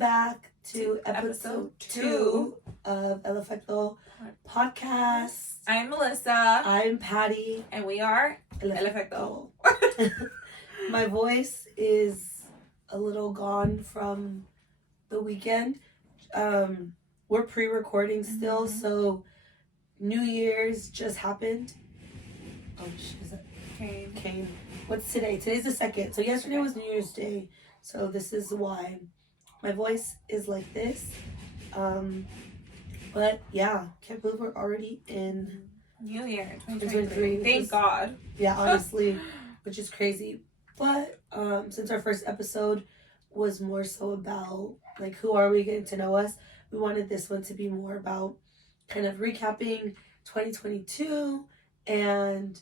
back to episode 2 of Efecto podcast. I'm Melissa. I'm Patty. And we are Efecto. My voice is a little gone from the weekend. We're pre-recording still, so New Year's just happened. Oh, is that Kane? What's today? Today's the 2nd. So yesterday was New Year's Day. So this is why my voice is like this. But yeah, can't believe we're already in New Year 2023. Thank God. Yeah, honestly, which is crazy. But since our first episode was more so about like who are we, getting to know us, we wanted this one to be more about kind of recapping 2022 and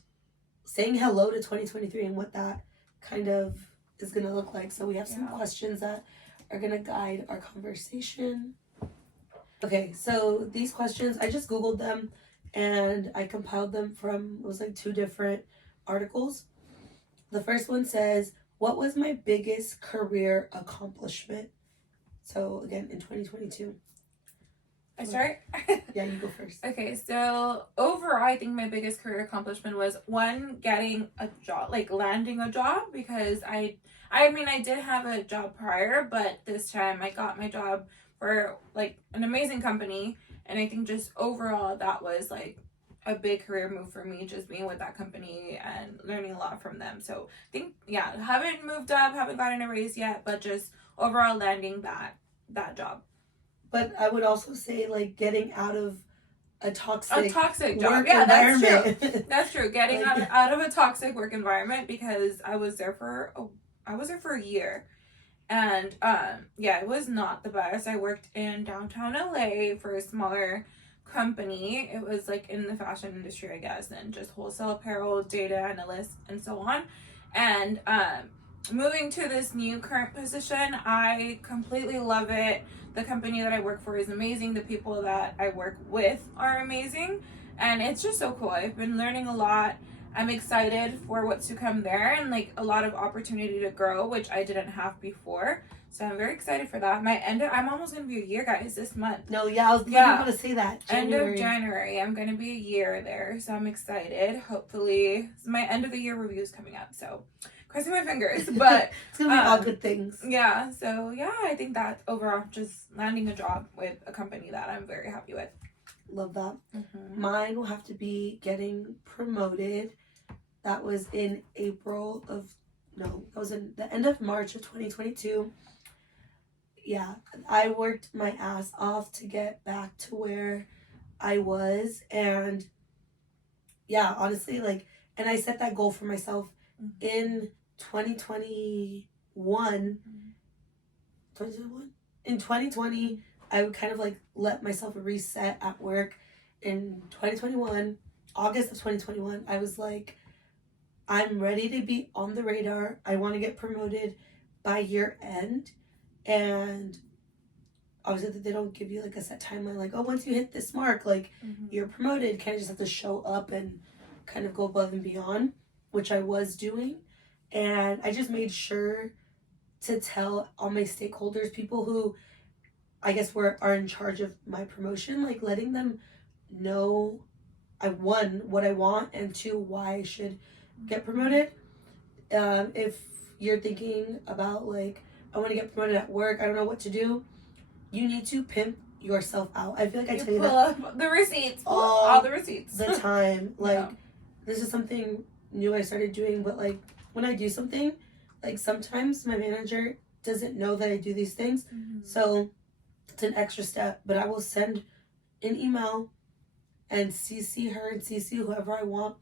saying hello to 2023 and what that kind of is going to look like. So we have some questions that are going to guide our conversation. Okay, so these questions, I just Googled them and I compiled them from, it was like 2 different articles. The first one says, what was my biggest career accomplishment? So again, in 2022. I start? Yeah, you go first. Okay, so overall, I think my biggest career accomplishment was getting a job, like landing a job, because I mean, I did have a job prior, but this time I got my job for like an amazing company, and I think just overall that was like a big career move for me, just being with that company and learning a lot from them. So I think, haven't moved up, haven't gotten a raise yet, but just overall landing that job. But I would also say like getting out of a toxic job. Yeah, that's true. That's true. Getting out of a toxic work environment, because I was there for a year. And it was not the best. I worked in downtown LA for a smaller company. It was like in the fashion industry, I guess, and just wholesale apparel, data analyst, and so on. And moving to this new current position, I completely love it. The company that I work for is amazing. The people that I work with are amazing. And it's just so cool. I've been learning a lot. I'm excited for what's to come there, and like a lot of opportunity to grow, which I didn't have before. So I'm very excited for that. I'm almost going to be a year, guys, this month. No, I was going to say that. End of January, I'm going to be a year there. So I'm excited. Hopefully, my end of the year review is coming up. So crossing my fingers, but it's going to be all good things. Yeah. So I think that overall, just landing a job with a company that I'm very happy with. Love that. Mine will have to be getting promoted. That was in that was in the end of March of 2022. Yeah, I worked my ass off to get back to where I was. And yeah, honestly, and I set that goal for myself in 2021. In 2020, I would kind of let myself reset at work. In 2021, August of 2021, I was like, I'm ready to be on the radar. I want to get promoted by year end. And obviously they don't give you a set timeline, once you hit this mark, you're promoted. Kind of just have to show up and kind of go above and beyond, which I was doing. And I just made sure to tell all my stakeholders, people who I guess are in charge of my promotion, letting them know, one, what I want, and 2, why I should get promoted. If you're thinking about I want to get promoted at work, I don't know what to do, you need to pimp yourself out. I feel like I tell you that the receipts, all the receipts, the time. This is something new I started doing, but when I do something, sometimes my manager doesn't know that I do these things, so it's an extra step. But I will send an email and CC her and CC whoever I want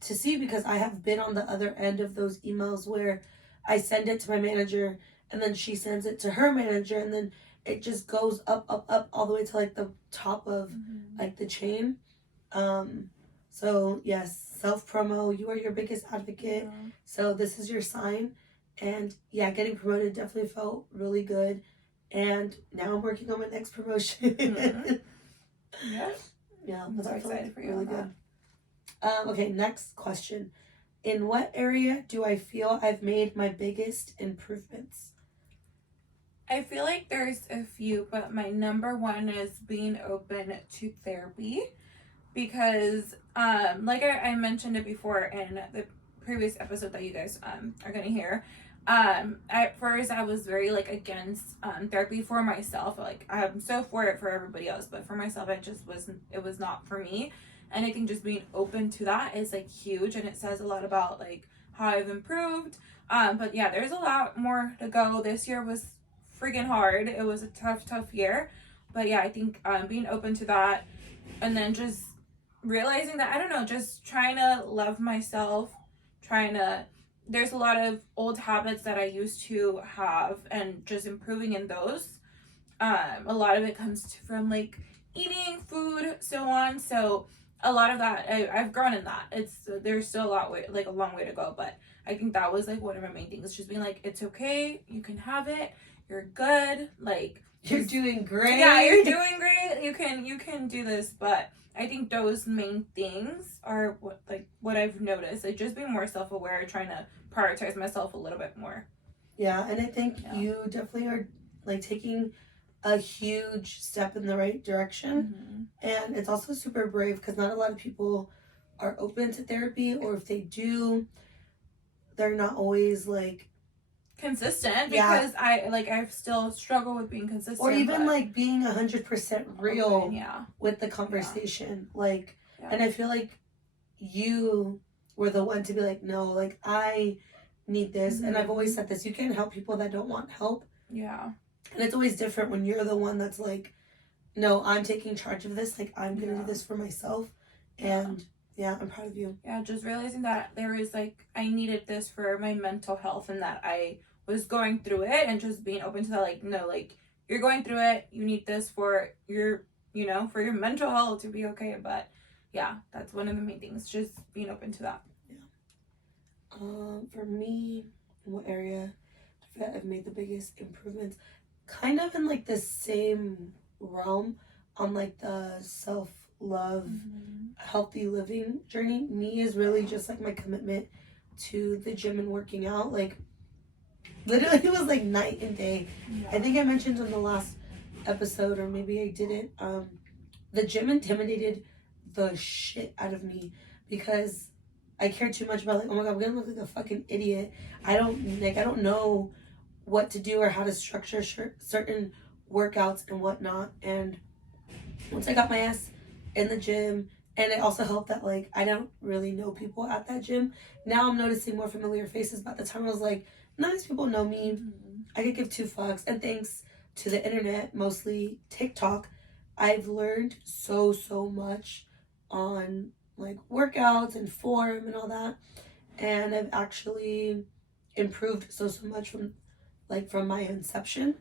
to see, because I have been on the other end of those emails where I send it to my manager and then she sends it to her manager, and then it just goes up all the way to the top of the chain. So yes, self-promo, you are your biggest advocate. So this is your sign. And yeah, getting promoted definitely felt really good. And now I'm working on my next promotion. Yeah, I'm so excited for you. Really good. Okay, next question. In what area do I feel I've made my biggest improvements? I I feel like there's a few, but my number one is being open to therapy because, like I mentioned it before in the previous episode that you guys are gonna hear. At first I was very like against therapy for myself. Like I'm so for it for everybody else, but for myself, I just wasn't. It was not for me. And I think just being open to that is like huge, and it says a lot about like how I've improved. But yeah, there's a lot more to go. This year was freaking hard. It was a tough year. But yeah, I think being open to that, and then just realizing that I don't know, just trying to love myself, trying to. There's a lot of old habits that I used to have, and just improving in those. A lot of it comes from like eating food, so on. So a lot of that I've grown in that. There's still a long way to go, but I think that was like one of my main things, just being like, it's okay, you can have it, you're good, like you're doing great. Yeah, you're doing great. You can do this, but I think those main things are what I've noticed. Like just being more self-aware, trying to prioritize myself a little bit more. Yeah, and I think you definitely are like taking a huge step in the right direction. And it's also super brave because not a lot of people are open to therapy, or if they do, they're not always like consistent, because I've still struggled with being consistent, or even like being 100% real with the conversation. Like, and I feel like you were the one to be like, no, like I need this. And I've always said this, you can't help people that don't want help. And it's always different when you're the one that's like, no, I'm taking charge of this. Like, I'm going to do this for myself. And I'm proud of you. Yeah, just realizing that there is like, I needed this for my mental health, and that I was going through it, and just being open to that. Like, no, like you're going through it. You need this for your, for your mental health to be okay. But yeah, that's one of the main things. Just being open to that. Yeah. For me, in what area I feel like I've made the biggest improvements? Kind of in like the same realm, on like the self-love, healthy living journey. Me is really just like my commitment to the gym and working out. Like literally it was like night and day. I think I mentioned in the last episode, or maybe I didn't, the gym intimidated the shit out of me because I care too much about like, oh my god, I'm gonna look like a fucking idiot. I don't know what to do or how to structure certain workouts and whatnot. And once I got my ass in the gym, and it also helped that like I don't really know people at that gym. Now I'm noticing more familiar faces, but at the time I was like, none of these people know me. I could give two fucks. And thanks to the internet, mostly TikTok, I've learned so much on like workouts and form and all that. And I've actually improved so much from my inception.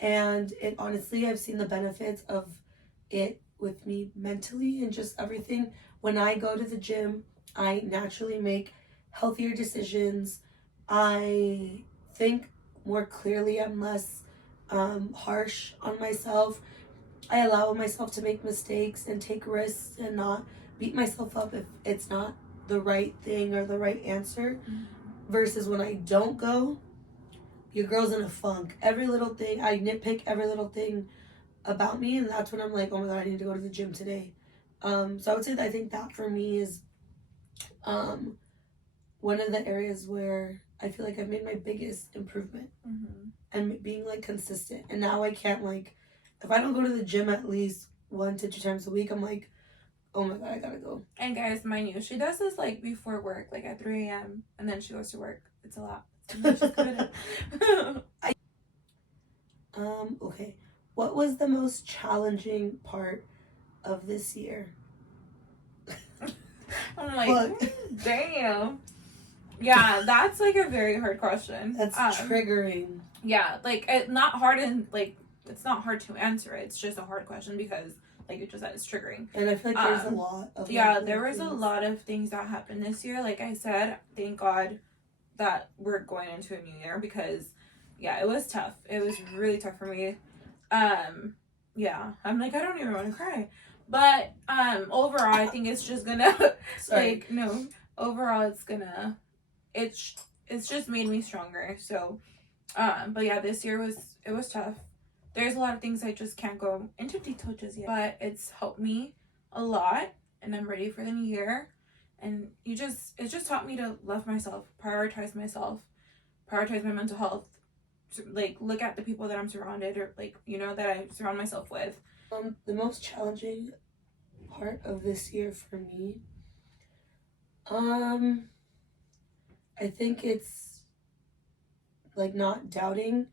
And it honestly, I've seen the benefits of it with me mentally and just everything. When I go to the gym, I naturally make healthier decisions. I think more clearly. I'm less harsh on myself. I allow myself to make mistakes and take risks and not beat myself up if it's not the right thing or the right answer. Versus when I don't go, your girl's in a funk. Every little thing, I nitpick every little thing about me, and that's when I'm like, oh my god, I need to go to the gym today. So I would say that I think that for me is one of the areas where I feel like I've made my biggest improvement. And being like consistent. And now I can't like, if I don't go to the gym at least 1 to 2 times a week, I'm like, oh my god, I gotta go. And guys, mind you, she does this like before work, like at 3 a.m. and then she goes to work. It's a lot. Okay. What was the most challenging part of this year? I'm like, damn. Yeah, that's like a very hard question. That's triggering. Yeah, like it's not hard to answer it. It's just a hard question because, like you just said, it's triggering. And I feel like there's a lot of there was a lot of things that happened this year. Like I said, thank God that we're going into a new year, because it was tough. It was really tough for me. I'm like, I don't even want to cry. But overall, I think it's just gonna overall it's just made me stronger. So But yeah, this year was tough. There's a lot of things I just can't go into detail just yet, but it's helped me a lot, and I'm ready for the new year. And it just taught me to love myself, prioritize myself, prioritize my mental health, like look at the people that I'm surrounded or like that I surround myself with. The most challenging part of this year for me, I think it's like not doubting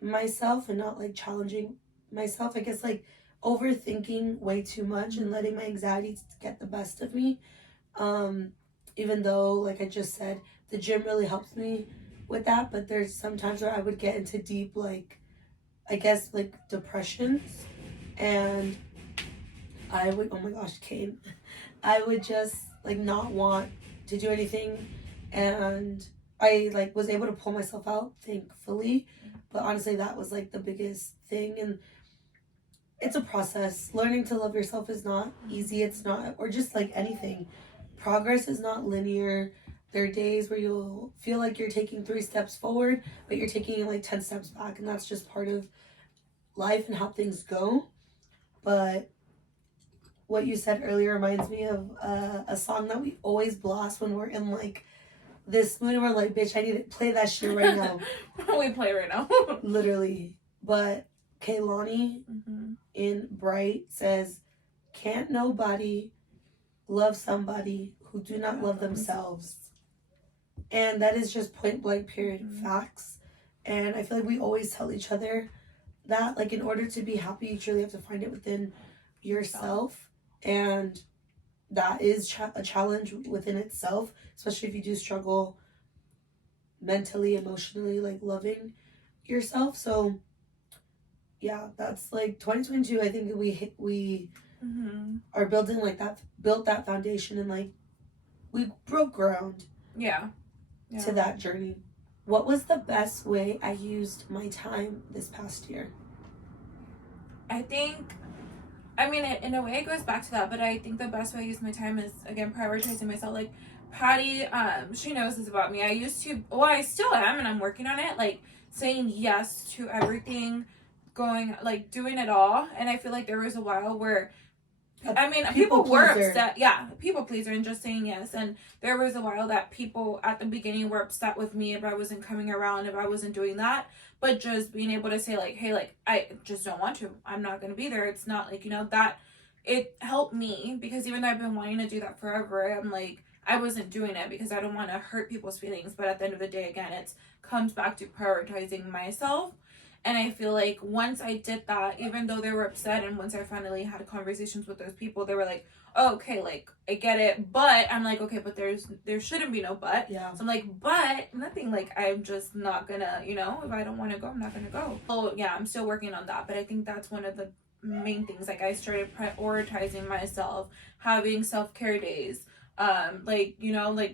myself and not like challenging myself. I guess like overthinking way too much and letting my anxiety get the best of me. Even though, like I just said, the gym really helps me with that, but there's sometimes where I would get into deep, like, I guess, like depressions, and I would, oh my gosh, Kane, I would just like not want to do anything, and I like was able to pull myself out, thankfully, but honestly, that was like the biggest thing, and it's a process. Learning to love yourself is not easy. It's not, or just like anything. Progress is not linear. There are days where you'll feel like you're taking 3 steps forward, but you're taking like 10 steps back. And that's just part of life and how things go. But what you said earlier reminds me of a song that we always blast when we're in like this mood and we're like, bitch, I need to play that shit right now. We play right now. Literally. But Kaylani in Bright says, can't nobody love somebody who do not love themselves. And that is just point blank period facts. And I feel like we always tell each other that, like, in order to be happy, you truly have to find it within yourself. And that is a challenge within itself, especially if you do struggle mentally, emotionally, like loving yourself. So yeah, that's like 2022. I think we are building like that, built that foundation, and like we broke ground. Yeah. To that journey. What was the best way I used my time this past year? I think, I mean, in a way it goes back to that, but I think the best way I use my time is, again, prioritizing myself. Like, Patty, she knows this about me. I used to, well, I still am, and I'm working on it, like, saying yes to everything, going, like, doing it all. And I feel like there was a while where, I mean, people were upset. Yeah, people pleaser and just saying yes. And there was a while that people at the beginning were upset with me if I wasn't coming around, if I wasn't doing that. But just being able to say, like, hey, like, I just don't want to. I'm not going to be there. It's not like, that it helped me, because even though I've been wanting to do that forever, I'm like, I wasn't doing it because I don't want to hurt people's feelings. But at the end of the day, again, it comes back to prioritizing myself. And I feel like once I did that, even though they were upset, and once I finally had conversations with those people, they were like, oh, okay, like, I get it. But I'm like, okay, but there shouldn't be no but. Yeah. So I'm like, but nothing, like, I'm just not gonna, if I don't want to go, I'm not gonna go. So yeah, I'm still working on that. But I think that's one of the main things. Like, I started prioritizing myself, having self-care days. Like,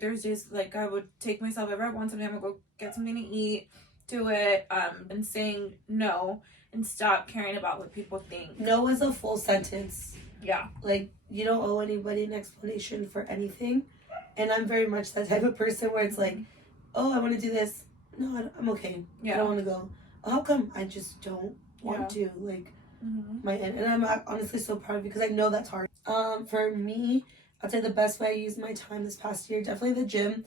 there's just, like, I would take myself, if I want something, I'm gonna go get something to eat, do it, and saying no and stop caring about what people think. No is a full sentence. Yeah. Like, you don't owe anybody an explanation for anything. And I'm very much that type of person where it's like, oh, I want to do this. No, I'm okay. Yeah. I don't want to go. How come? I just don't want to. Like, and I'm honestly so proud of you, because I know that's hard. For me, I'd say the best way I used my time this past year, definitely the gym.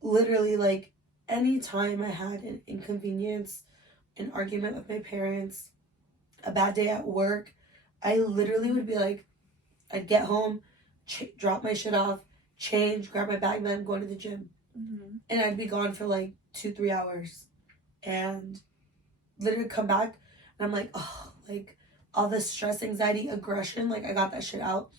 Literally, like, any time I had an inconvenience, an argument with my parents, a bad day at work, I literally would be like, I'd get home, drop my shit off, change, grab my bag, and then I'm going to the gym. And I'd be gone for like 2-3 hours. And literally come back, and I'm like, oh, like all this stress, anxiety, aggression, like I got that shit out.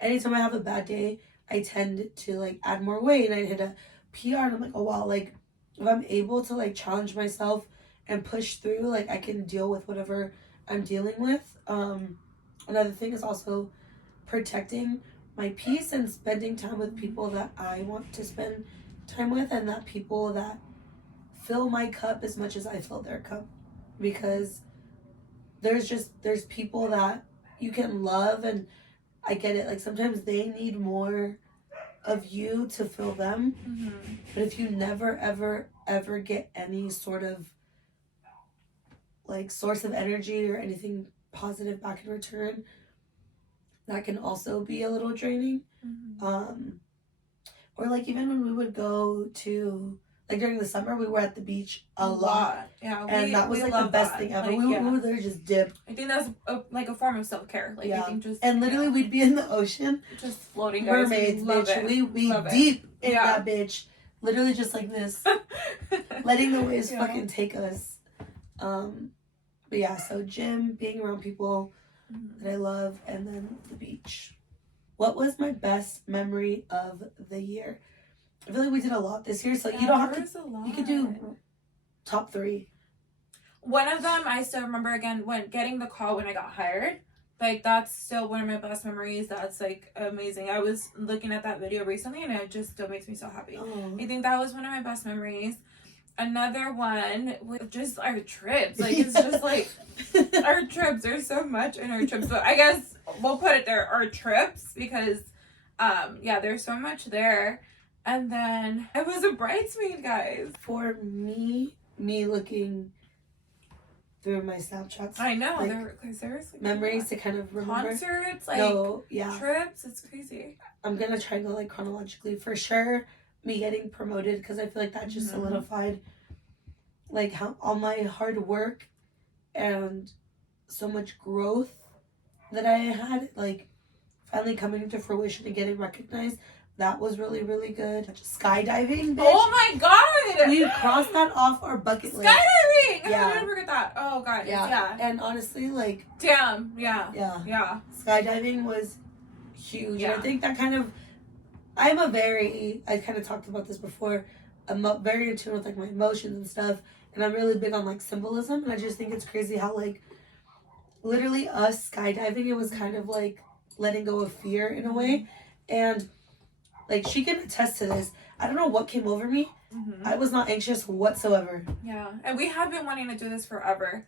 Anytime I have a bad day, I tend to like add more weight, and I hit a PR, and I'm like, oh wow, like if I'm able to like challenge myself and push through, like I can deal with whatever I'm dealing with. Another thing is also protecting my peace and spending time with people that I want to spend time with, and that people that fill my cup as much as I fill their cup. Because there's people that you can love, and I get it, like sometimes they need more of you to fill them. Mm-hmm. But if you never, ever, ever get any sort of like source of energy or anything positive back in return, that can also be a little draining. Mm-hmm. Or like even when we would go to like during the summer, we were at the beach a lot. Yeah, and that was like the best thing ever. Like, we would literally just dip. I think that's like a form of self-care. Like, I think just and literally we'd be in the ocean, just floating. Mermaids, bitch. We'd be deep in that bitch, literally just like this, letting the waves fucking take us. But yeah, so gym, being around people that I love, and then the beach. What was my best memory of the year? I feel like we did a lot this year, so you don't have to. You could do top 3. One of them, I still remember again when getting the call when I got hired. Like, that's still one of my best memories. That's like amazing. I was looking at that video recently, and it just still makes me so happy. Oh. I think that was one of my best memories. Another one with just our trips. Like, it's just like our trips. There's so much in our trips. So I guess we'll put it there, our trips, because there's so much there. And then I was a bridesmaid, guys. For me looking through my Snapchats. I know, like, there's like memories to kind of remember. Concerts, like trips. It's crazy. I'm gonna try and go like chronologically. For sure, me getting promoted, because I feel like that just solidified like how all my hard work and so much growth that I had, like finally coming into fruition and getting recognized. That was really, really good. Skydiving, bitch. Oh my god! We crossed that off our bucket list. Skydiving! Yeah. How did I forget that? Oh god, yeah. And honestly, like... Damn, yeah. Skydiving was huge. Yeah. And I think that kind of... I kind of talked about this before. I'm very in tune with, like, my emotions and stuff. And I'm really big on, like, symbolism. And I just think it's crazy how, like, literally us skydiving, it was kind of, like, letting go of fear in a way. And... like, she can attest to this. I don't know what came over me. I was not anxious whatsoever. Yeah. And we have been wanting to do this forever.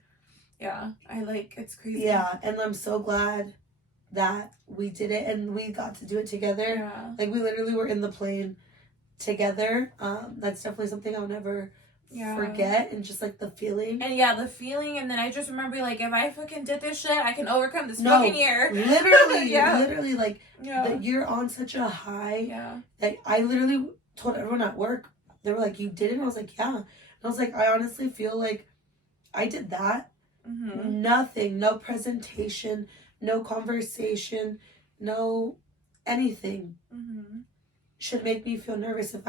Yeah. It's crazy. Yeah. And I'm so glad that we did it and we got to do it together. Yeah. Like, we literally were in the plane together. That's definitely something I'll never forget. And just, like, the feeling. And, the feeling. And then I just remember, like, if I fucking did this shit, I can overcome this fucking year. Literally. Literally, like, that you're on such a high. Yeah. Like, I literally told everyone at work, they were like, you did it? And I was like, yeah. And I was like, I honestly feel like I did that. Nothing. No presentation. No conversation. No anything. Should make me feel nervous if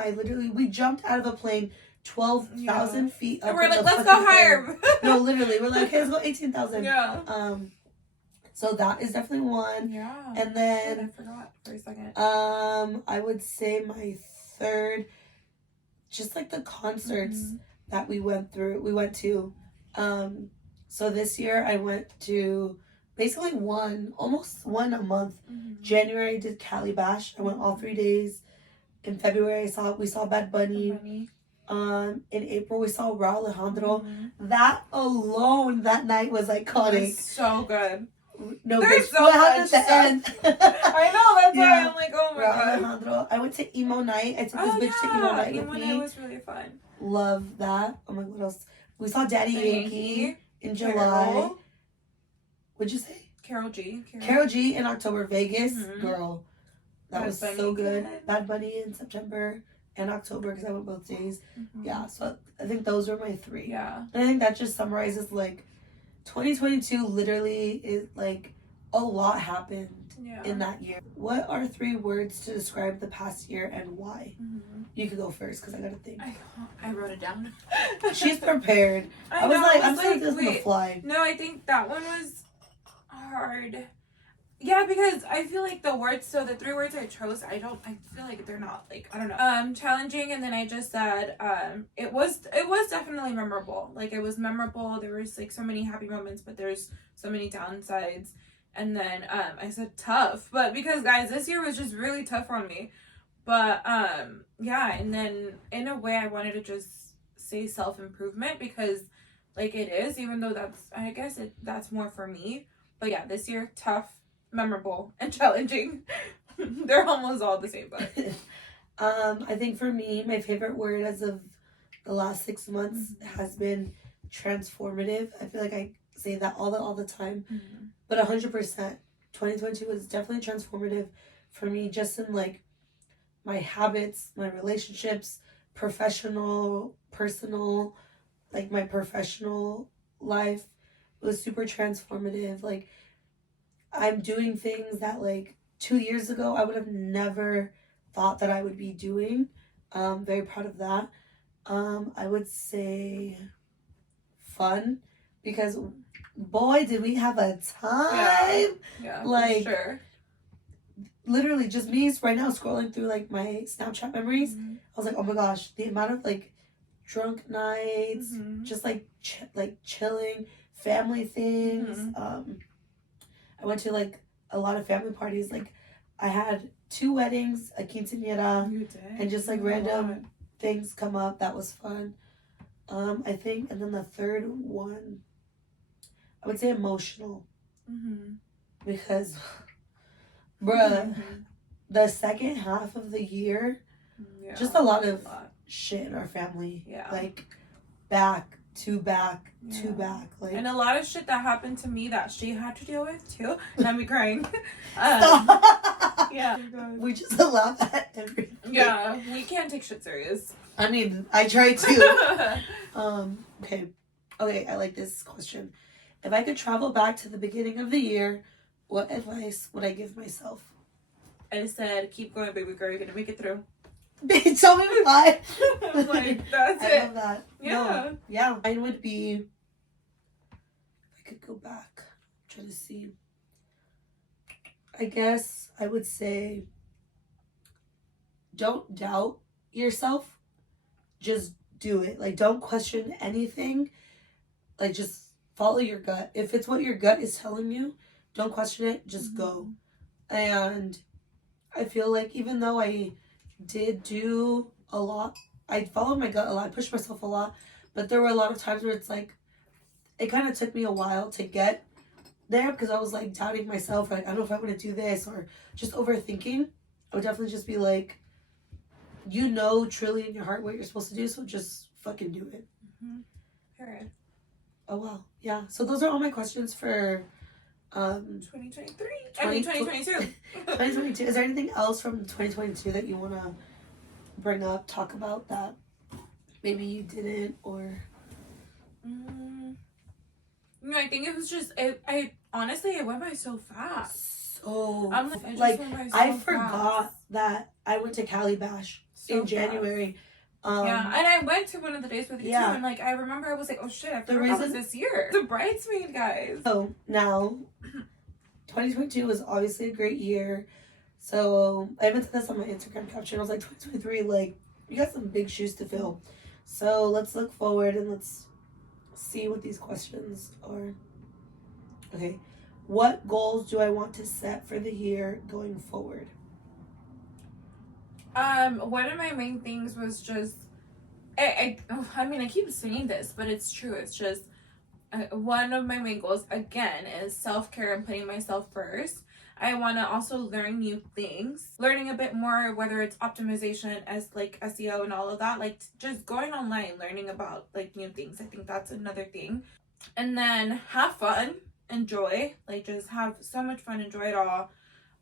we jumped out of a plane 12,000 feet up. And we're like, let's go higher. No, literally. We're like, okay, let's go 18,000. Yeah. So that is definitely one. Yeah. And then... I forgot for a second. I would say my third, just like the concerts that we went to. So this year I went to basically almost one a month. January I did Cali Bash. I went all 3 days. In February we saw Bad Bunny. In April we saw Raul Alejandro. That alone that night was iconic. It was so good. No, there's so what happened at the end? I know, that's why I'm like, oh my god. Alejandro. I went to emo night. I took this bitch to emo night with me. It was really fun. Love that. Oh my god, what else? We saw Daddy Yankee in July. What'd you say? Carol G. Carol G in October. Vegas. Girl. That was so good. Bad Bunny in September and October, because I went both days. Yeah, so I think those were my 3. Yeah. And I think that just summarizes, like, 2022 literally is, like, a lot happened in that year. What are 3 words to describe the past year and why? You could go first, because I gotta think. I wrote it down. She's prepared. I was like, I'm saying this on the fly. No, I think that one was hard. Yeah, because I feel like the 3 words I chose, I feel like they're not, like, I don't know. Challenging, and then I just said, it was definitely memorable. Like, it was memorable. There was, like, so many happy moments, but there's so many downsides. And then, I said tough, but because, guys, this year was just really tough on me. But, and then, in a way, I wanted to just say self-improvement, because, like, it is, even though that's more for me. But yeah, this year, tough, memorable, and challenging. They're almost all the same, but I think for me, my favorite word as of the last 6 months has been transformative. I feel like I say that all the time, but 100%. 2022 was definitely transformative for me, just in like my habits, my relationships, professional, personal, like my professional life was super transformative. Like I'm doing things that like 2 years ago I would have never thought that I would be doing. Very proud of that. I would say fun because boy did we have a time. Yeah, like for sure. Literally just me right now scrolling through like my Snapchat memories. I was like, oh my gosh, the amount of like drunk nights, just like chilling, family things. I went to like a lot of family parties. Like I had 2 weddings, a quinceañera, and just like random things come up. That was fun. I think, and then the third one, I would say emotional, because, bruh, the second half of the year, just a lot of shit in our family. Like back to back to back, like, and a lot of shit that happened to me that she had to deal with too. And I'm crying. Yeah, we just laugh at everything. Yeah, we can't take shit serious. I mean, I try to. Okay, I like this question. If I could travel back to the beginning of the year, what advice would I give myself? I said, keep going, baby girl. You're gonna make it through. Tell me why. Like, that's it. I love that. Yeah. No, yeah. Mine would be, if I could go back, try to see. I guess I would say, don't doubt yourself. Just do it. Like, don't question anything. Like, just follow your gut. If it's what your gut is telling you, don't question it. Just go. And I feel like even though I did do a lot, I followed my gut a lot, I pushed myself a lot, but there were a lot of times where it's like it kind of took me a while to get there because I was like doubting myself, like I don't know if I want to do this, or just overthinking. I would definitely just be like, you know truly in your heart what you're supposed to do, so just fucking do it. Period. Oh wow. Yeah, so those are all my questions for 2023. I mean 2022. 2022. Is there anything else from 2022 that you want to bring up, talk about that maybe you didn't, or? No, I think it was just I honestly it went by so fast. So I'm like I forgot that I went to Cali Bash in January. Yeah, and I went to one of the days with you too, and like I remember I was like, oh shit, I forgot it was this year. The bridesmaid guys. So now 2022 was obviously a great year. So I even said this on my Instagram caption. I was like, 2023, like, you got some big shoes to fill. So let's look forward and let's see what these questions are. Okay. What goals do I want to set for the year going forward? One of my main things was just, I mean, I keep saying this, but it's true. It's just, one of my main goals, again, is self-care and putting myself first. I want to also learn new things, learning a bit more, whether it's optimization as like SEO and all of that, like just going online, learning about like new things. I think that's another thing. And then have fun, enjoy, like just have so much fun, enjoy it all.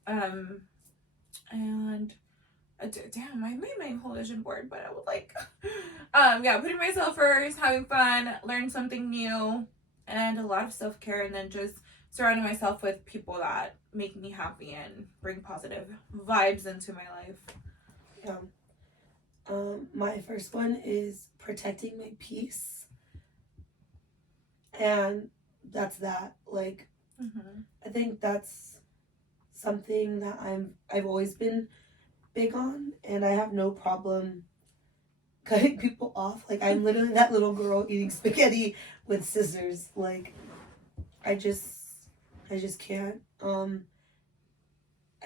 And damn, I made my whole vision board, but I would like, yeah, putting myself first, having fun, learn something new, and a lot of self-care, and then just surrounding myself with people that make me happy and bring positive vibes into my life. Yeah. My first one is protecting my peace. And that's that. Like, I think that's something that I've always been big on, and I have no problem cutting people off. Like, I'm literally that little girl eating spaghetti with scissors. Like, I just can't.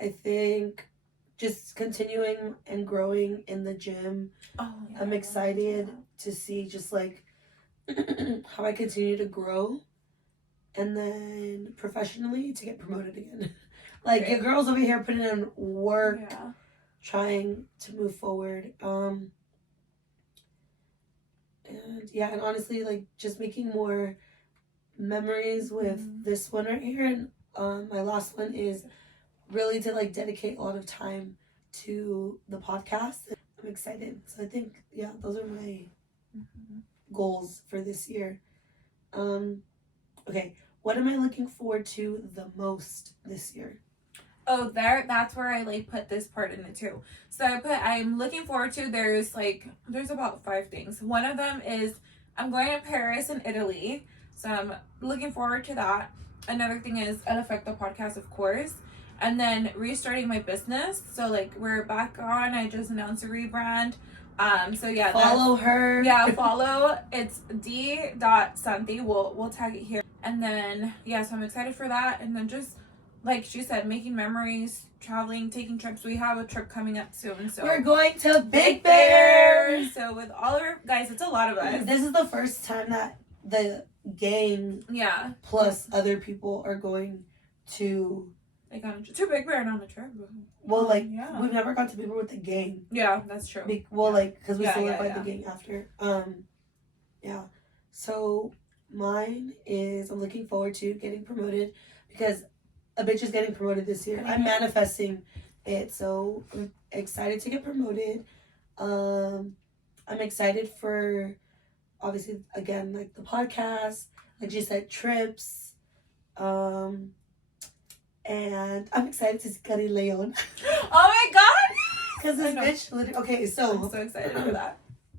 I think just continuing and growing in the gym. Oh, yeah, I'm excited to see just like how I continue to grow, and then professionally to get promoted again. Like, your girl's over here putting in work. trying to move forward. And honestly, like just making more memories with this one right here. And my last one is really to like dedicate a lot of time to the podcast. I'm excited. So I think, yeah, those are my goals for this year. Okay, what am I looking forward to the most this year? Oh, that's where I like put this part in it too. So I'm looking forward to, there's about 5 things. One of them is I'm going to Paris in Italy. So I'm looking forward to that. Another thing is Efecto podcast, of course. And then restarting my business. So like we're back on. I just announced a rebrand. So yeah, follow her. Yeah, follow. It's d.santi. We'll tag it here. And then yeah, so I'm excited for that. And then just like she said, making memories, traveling, taking trips. We have a trip coming up soon. So we're going to Big Bear. So with all of our guys, it's a lot of us. This is the first time that the gang, plus other people are going to. Like to Big Bear and on the trip. Well, like we've never gone to Big Bear with the gang. Yeah, that's true. Like because we solidified the gang after. Yeah. So mine is I'm looking forward to getting promoted because a bitch is getting promoted this year. I'm manifesting it, so I'm excited to get promoted. I'm excited for obviously again like the podcast, like you said, trips. And I'm excited to see Cari Leon. Oh my god! Because this bitch literally. Okay, so I'm so excited for that.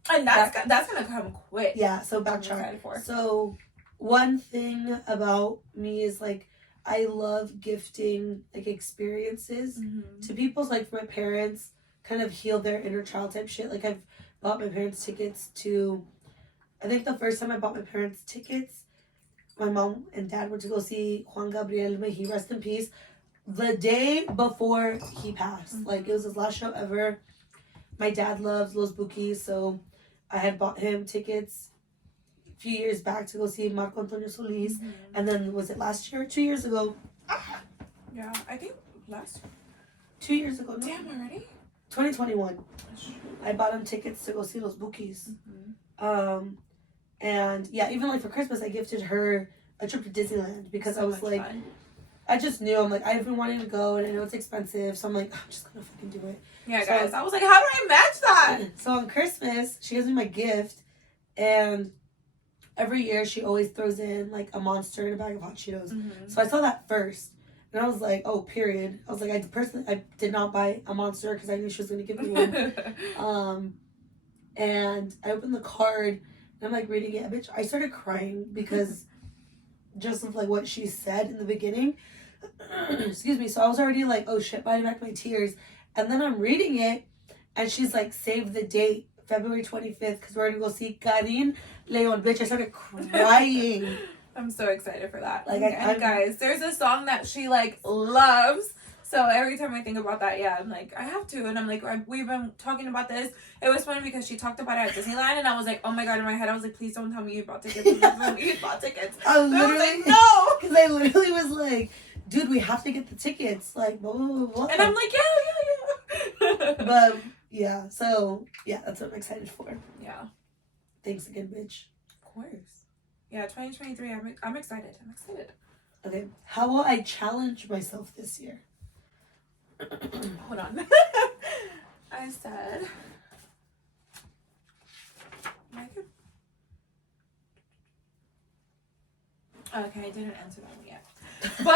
And that's gonna come quick. Yeah, so backtrack. So one thing about me is like I love gifting like experiences to people. Like for my parents, kind of heal their inner child type shit. Like I've bought my parents tickets to. I think the first time I bought my parents tickets, my mom and dad were to go see Juan Gabriel, may he rest in peace, the day before he passed. Like it was his last show ever. My dad loves Los Bukis, so I had bought him tickets a few years back to go see Marco Antonio Solis. And then was it last year? 2 years ago? Yeah, I think last 2 years ago. No. Damn, already? 2021. I bought him tickets to go see Los Bukis. And yeah, even like for Christmas, I gifted her a trip to Disneyland because I was like, fun. I just knew, I'm like, I've been wanting to go and I know it's expensive. So I'm like, I'm just going to fucking do it. Yeah, so, guys, I was like, how do I match that? So on Christmas, she gives me my gift. And every year she always throws in like a Monster and a bag of hot Cheetos. So I saw that first. And I was like, oh, period. I was like, I did not buy a Monster because I knew she was going to give me one. And I opened the card. And I'm like reading it, bitch. I started crying because just of like what she said in the beginning. Excuse me. So I was already like, oh shit, biting back my tears. And then I'm reading it, and she's like, save the date, February 25th, because we're gonna go see Karin Leon. Bitch, I started crying. I'm so excited for that. Like, and guys, there's a song that she like loves. So every time I think about that, yeah, I'm like, I have to. And I'm like, we've been talking about this. It was funny because she talked about it at Disneyland. And I was like, oh my God, in my head, I was like, please don't tell me you bought tickets. You bought tickets. I was like, no. Because I literally was like, dude, we have to get the tickets. Like, blah, blah, blah, blah. And I'm like, yeah. But, yeah. So, yeah, that's what I'm excited for. Yeah. Thanks again, bitch. Of course. Yeah, 2023, I'm excited. I'm excited. Okay. How will I challenge myself this year? Hold on. I said okay, I didn't answer that one yet. But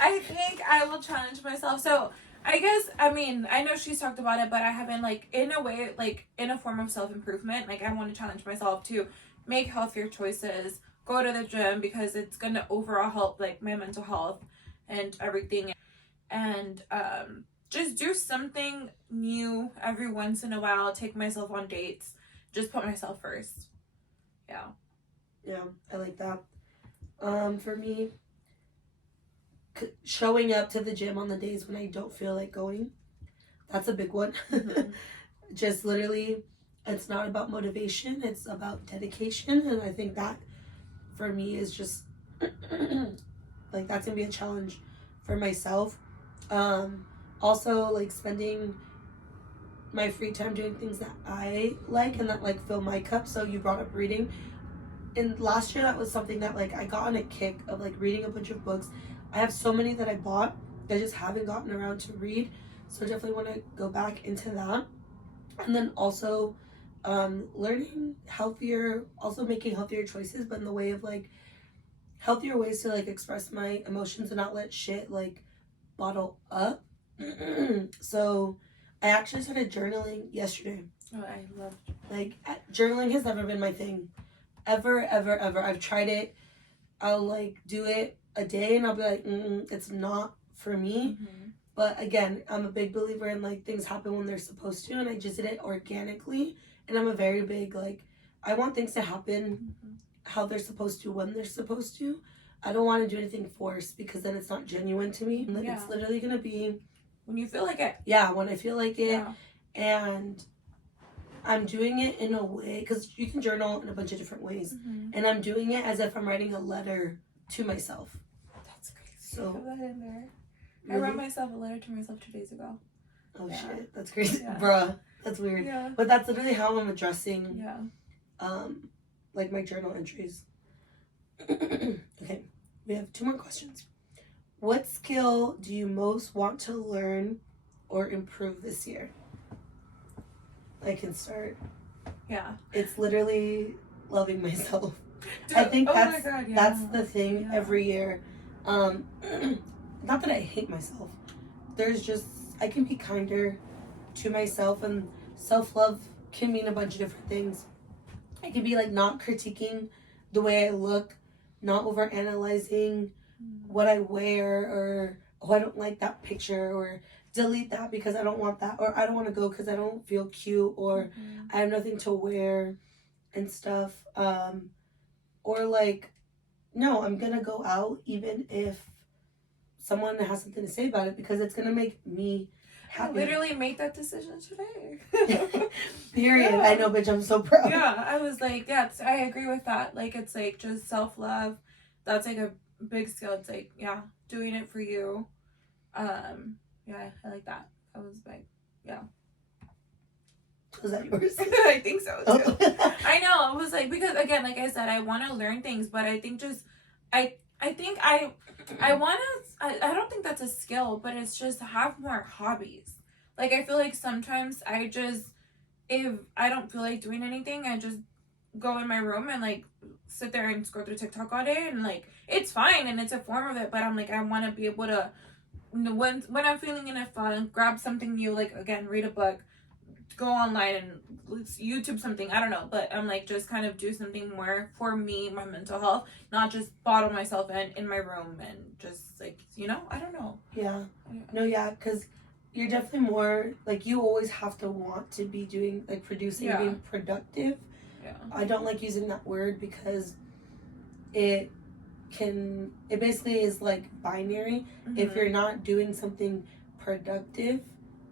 I think I will challenge myself. So I guess, I mean, I know she's talked about it, but I haven't, like, in a way, like, in a form of self-improvement. Like, I want to challenge myself to make healthier choices, go to the gym, because it's going to overall help, like, my mental health and everything. And just do something new every once in a while. Take myself on dates. Just put myself first. Yeah. Yeah, I like that. For me, showing up to the gym on the days when I don't feel like going. That's a big one. Just literally, it's not about motivation. It's about dedication. And I think that, for me, is just, like, that's going to be a challenge for myself. also like spending my free time doing things that I like and that like fill my cup. So you brought up reading. And last year that was something that like I got on a kick of like reading a bunch of books. I have so many that I bought that I just haven't gotten around to read. So I definitely want to go back into that. And then also learning healthier, also making healthier choices, but in the way of like healthier ways to like express my emotions and not let shit like bottle up. So I actually started journaling yesterday. Oh, I love like journaling has never been my thing, ever, ever, ever. I've tried it. I'll like do it a day and I'll be like, it's not for me. Mm-hmm. But again, I'm a big believer in like things happen when they're supposed to, and I just did it organically. And I'm a very big like, I want things to happen how they're supposed to when they're supposed to. I don't want to do anything forced because then it's not genuine to me. Like, it's literally gonna be when you feel like it. Yeah, when I feel like it. Yeah. And I'm doing it in a way, because you can journal in a bunch of different ways. Mm-hmm. And I'm doing it as if I'm writing a letter to myself. That's crazy. So have that in there. Really? I wrote myself a letter to myself 2 days ago. Oh shit, that's crazy. Yeah. Bruh, that's weird. Yeah. But that's literally how I'm addressing like my journal entries. Okay, we have 2 more questions. What skill do you most want to learn or improve this year? I can start. Yeah. It's literally loving myself. I think that's the thing every year. Not that I hate myself. There's just, I can be kinder to myself, and self-love can mean a bunch of different things. It can be like not critiquing the way I look, not over analyzing what I wear, or I don't like that picture, or delete that because I don't want that, or I don't want to go because I don't feel cute, or I have nothing to wear and stuff. Or like, no, I'm gonna go out even if someone has something to say about it, because it's gonna make me happy. I literally made that decision today. Period. Yeah. I know, bitch, I'm so proud. Yeah, I was like, I agree with that. Like, it's like just self-love. That's like a big skill. It's like, doing it for you. Yeah, I like that. I was like, Was that yours? I think so too. I know. It was like, because again, like I said, I want to learn things, but I think just, I think I want to, I don't think that's a skill, but it's just have more hobbies. Like, I feel like sometimes if I don't feel like doing anything, I just go in my room and like sit there and scroll through TikTok all day, and like, it's fine and it's a form of it, but I'm like, I want to be able to, when I'm feeling in a fun, grab something new, like again, read a book, go online and YouTube something, I don't know, but I'm like, just kind of do something more for me, my mental health, not just bottle myself in my room and just like, I don't know. Yeah. No, yeah, because you're definitely more, like, you always have to want to be doing, like, producing, being productive. Yeah. I don't like using that word because it basically is like binary. Mm-hmm. If you're not doing something productive,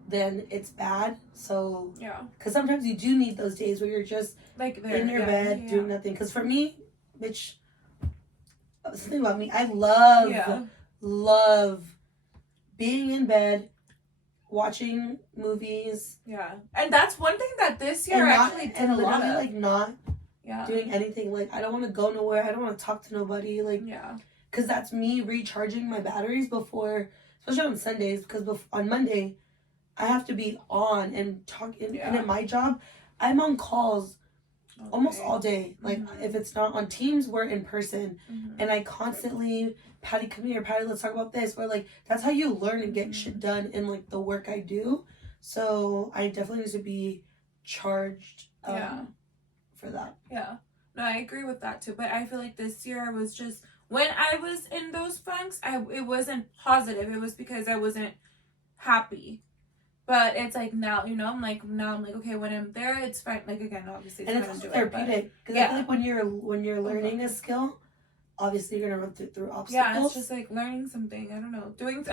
then it's bad. So because sometimes you do need those days where you're just like in your bed doing nothing. Because for me, bitch, something about me, I love being in bed, watching movies. Yeah, and that's one thing that this year actually did a lot of. Like, not doing anything. Like, I don't want to go nowhere. I don't want to talk to nobody. Like, because that's me recharging my batteries before, especially on Sundays, because on Monday I have to be on and talking. And at my job, I'm on calls almost all day. Like, if it's not on Teams, we're in person. And I constantly, Patty, come here, Patty, let's talk about this. Or like, that's how you learn and get shit done in like the work I do. So I definitely need to be charged for that. Yeah. No, I agree with that too. But I feel like this year was just, when I was in those funks, it wasn't positive. It was because I wasn't happy. But it's like now, I'm like, okay, when I'm there, it's fine. Like, again, obviously, it's and it's also therapeutic. Because I feel like when you're learning a skill, obviously you're gonna run through obstacles. Yeah, it's just like learning something. I don't know, I don't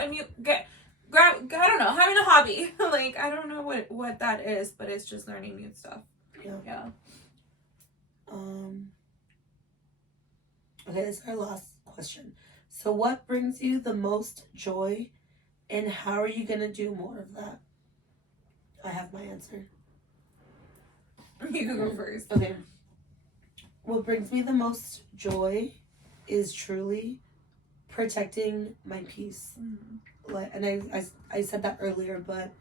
know, having a hobby. Like, I don't know what that is, but it's just learning new stuff. Yeah. Okay, this is our last question. So, what brings you the most joy And how are you going to do more of that? I have my answer. You can go first. Okay. What brings me the most joy is truly protecting my peace. And I said that earlier, but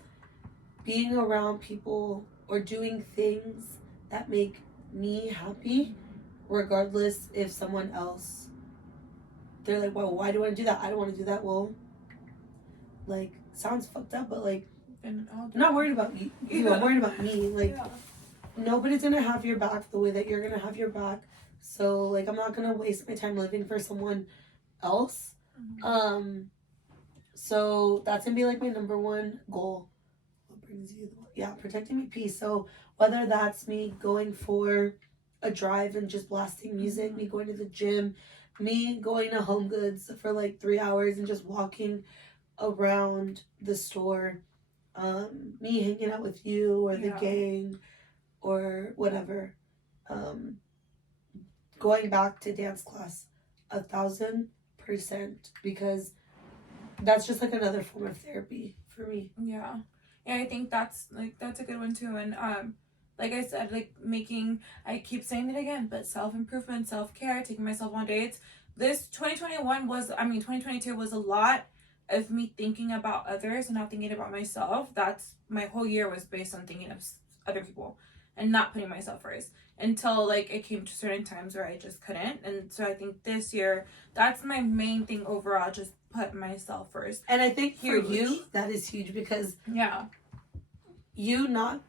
being around people or doing things that make me happy, regardless if someone else, they're like, well, why do I want to do that? I don't want to do that. Well, like, sounds fucked up, but like, I'm not worried about you. I'm worried about me. Like, nobody's gonna have your back the way that you're gonna have your back. So like, I'm not gonna waste my time living for someone else. So that's gonna be like my number one goal. What brings you? Protecting my peace. So whether that's me going for a drive and just blasting music, me going to the gym, me going to Home Goods for like 3 hours and just walking around the store, me hanging out with you or the gang or whatever, going back to dance class 1,000%, because that's just like another form of therapy for me. Yeah, I think that's a good one too. And like I said, like I keep saying it again, but self-improvement, self-care, taking myself on dates. This 2022 was a lot of me thinking about others and not thinking about myself. That's my whole year was based on thinking of other people and not putting myself first, until like it came to certain times where I just couldn't. And so I think this year, that's my main thing overall, just put myself first. And I think for you, that is huge, because you not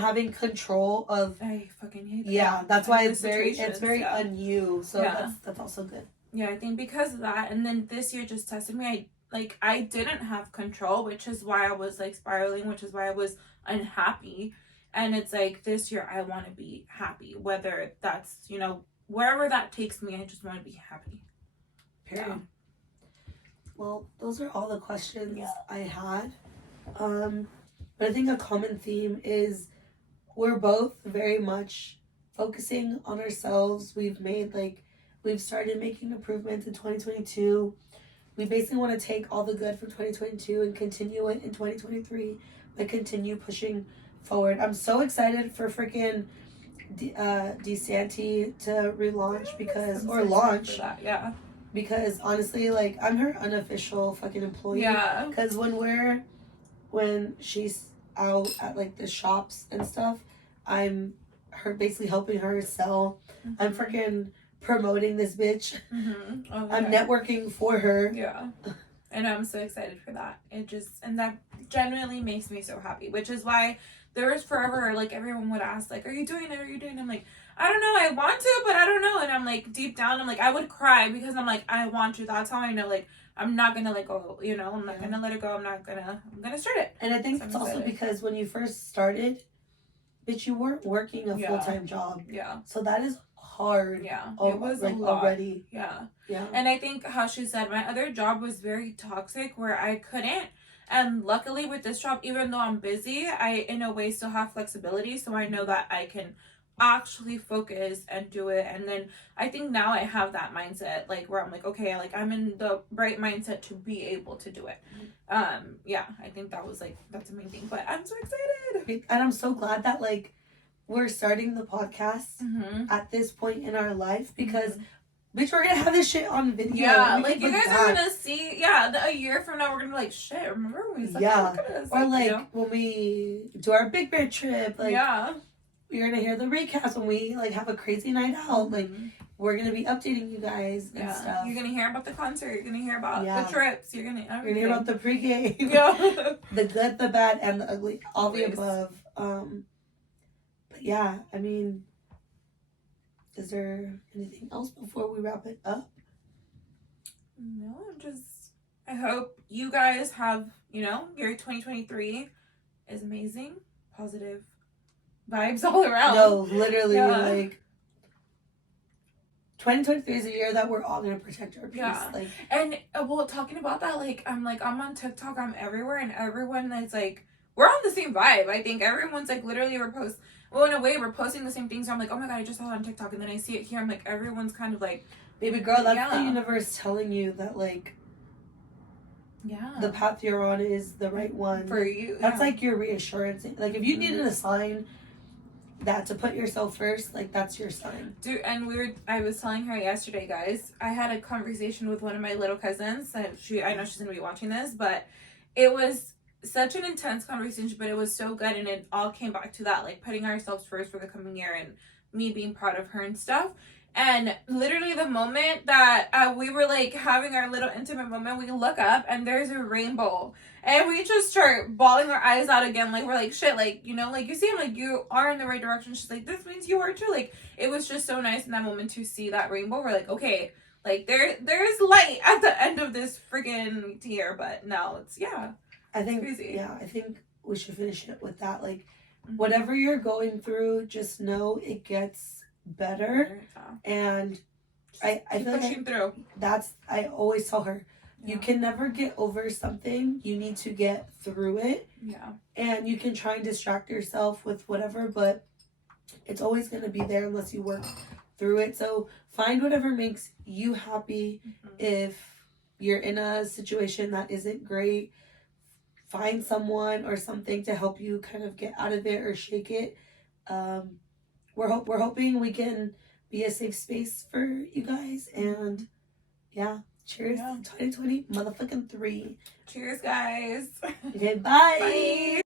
having control of, I fucking hate that. Yeah, that's why it's very on you. So that's also good. Yeah, I think because of that, and then this year just tested me. I didn't have control, which is why I was like spiraling, which is why I was unhappy. And it's like, this year I want to be happy, whether that's, wherever that takes me, I just want to be happy. Period. Yeah. Well, those are all the questions I had. But I think a common theme is we're both very much focusing on ourselves. We've started making improvements in 2022. We basically want to take all the good from 2022 and continue it in 2023, but continue pushing forward. I'm so excited for freaking DeSanti to relaunch launch. Because honestly, like, I'm her unofficial fucking employee. Yeah. Because when she's out at like the shops and stuff, I'm basically helping her sell. I'm freaking promoting this bitch. I'm networking for her. Yeah. And I'm so excited for that. And that genuinely makes me so happy, which is why there was forever, like, everyone would ask, like, are you doing it? I'm like, I don't know, I want to, but I don't know. And I'm like, deep down, I'm like, I would cry because I'm like, I want to. That's how I know, like, I'm not gonna let go, I'm not gonna let it go. I'm gonna start it. And I think it's also because when you first started, bitch, you weren't working a full-time job. Yeah. So that is hard. Yeah. It was like a lot. Already. Yeah. Yeah. And I think how she said, my other job was very toxic where I couldn't. And luckily with this job, even though I'm busy, I in a way still have flexibility. So I know that I can actually focus and do it. And then I think now I have that mindset, like, where I'm like, okay, like, I'm in the right mindset to be able to do it. Yeah, I think that's the main thing. But I'm so excited. And I'm so glad that, like, we're starting the podcast at this point in our life, because bitch, we're gonna have this shit on video. Yeah, like, you guys are gonna see, a year from now, we're gonna be like, shit, remember when we said look at us? Or like, when we do our Big Bear trip, like, you're gonna hear the recast when we, like, have a crazy night out. Like, we're gonna be updating you guys and stuff. You're gonna hear about the concert, you're gonna hear about the trips, you're gonna hear about the pregame. Yeah. The good, the bad, and the ugly, all the above. But yeah, I mean, is there anything else before we wrap it up? No, I hope you guys have, your 2023 is amazing, positive vibes all around. No, literally, like, 2023 is a year that we're all gonna protect our peace. Yeah. Like, and talking about that, like, I'm on TikTok, I'm everywhere, and everyone is like, we're on the same vibe. I think everyone's like literally in a way we're posting the same things. So I'm like, oh my god, I just saw it on TikTok, and then I see it here. I'm like, everyone's kind of like, baby girl, that's the universe telling you that, like, the path you're on is the right one for you. That's like your reassurance. Like if you needed a sign that to put yourself first, like that's your sign. Dude, and I was telling her yesterday, guys, I had a conversation with one of my little cousins. I know she's gonna be watching this, but it was such an intense conversation, but it was so good, and it all came back to that, like putting ourselves first for the coming year and me being proud of her and stuff. And literally the moment that we were like having our little intimate moment, we look up and there's a rainbow. And we just start bawling our eyes out again. Like, we're like, shit, like, you know, like, you seem like you are in the right direction. She's like, this means you are too. Like, it was just so nice in that moment to see that rainbow. We're like, okay, like, there's light at the end of this freaking year. But now it's, I think, crazy. I think we should finish it with that. Like, whatever you're going through, just know it gets better. And I feel like I always tell her, you can never get over something. You need to get through it. Yeah. And you can try and distract yourself with whatever, but it's always going to be there unless you work through it. So find whatever makes you happy. If you're in a situation that isn't great, find someone or something to help you kind of get out of it or shake it. We're hoping we can be a safe space for you guys. And cheers to 2020 motherfucking 3. Cheers, guys. Okay, bye.